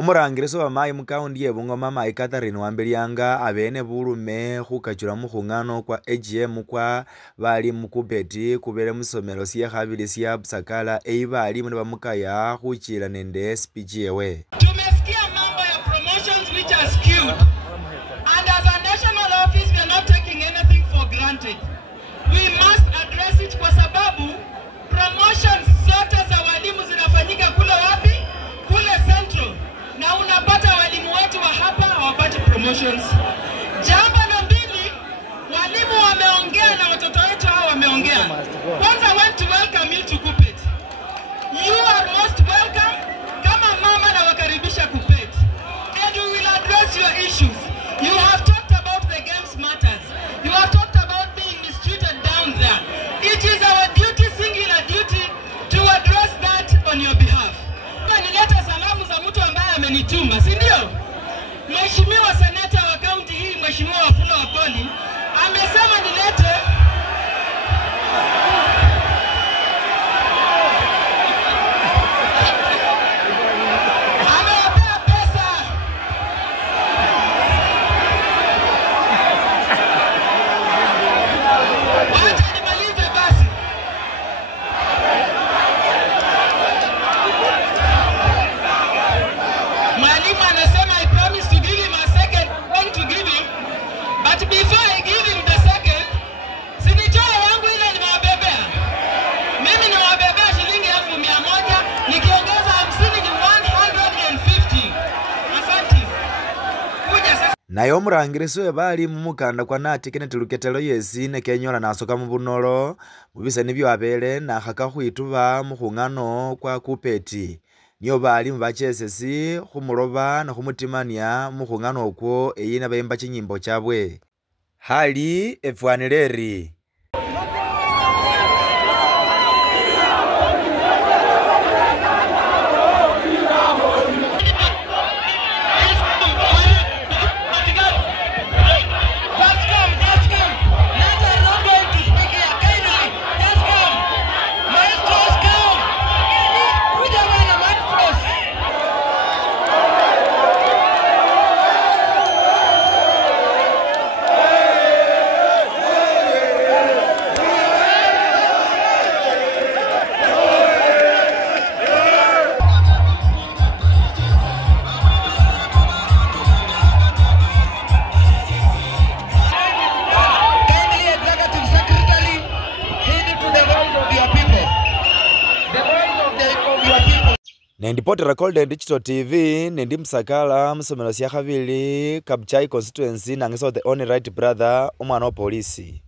Omurangiriso wa mayi mukaundi ye Bungoma Mayi Catherine Wambelianga abene bulume khukachula mukhungano kwa AGM kwa bali mukupeti kubele musomelo sye khabili sya Busakala bali mune bamukaya khuchila nende speech yewe. Tumesikia mambo ya promotions which are skewed, and as a national office we are not taking anything for granted. We must address it kwa sababu promotions zote za walimu zinafanyika kule wapi? Kule Central. Na unapata walimu wetu wa hapa hawapati promotions. Jambo la mbili, walimu wameongea na watoto wetu hao wameongea. Kwanza I want to welcome you to Kupet. You are most welcome. Kama mama na wakaribisha Kupet. And we will address your issues. You have talked about the games matters. You have talked about being mistreated down there. It is our duty, singular duty, to address that on your behalf. Nileta salamu za mtu ambaye amenituma, si ndio? Mheshimiwa seneta wa kaunti hii, Mheshimiwa Wafula Wakoli, amesema nilete amewapea pesa. Wacha nimalize basi. Mwalimu anasema I promise to give him a second, going to give him, but before I give him the second, sinichoa wangu ile nimewabebea. Mimi nimewabebea shilingi 1,100, nikiongeza 50 ni 150. Asante. Kuja sasa. Naye omurangiriso we bali mumukanda kwa natikene tiluketelo yesi nekenyola nasoka mubunolo mubisani byabele nakhaka khwituba mukhungano kwa Kupeti. Niyo bali mubachesesi khumuloba na khumutimania mukhungano okwo eyina bayimba chinyimbo chabwe. Hali efwanileri. Nendipotera Golden Digital TV nendi Busakala musomelo sya khabili Kabuchai constituency nangiso the only right brother umwana wa polisi.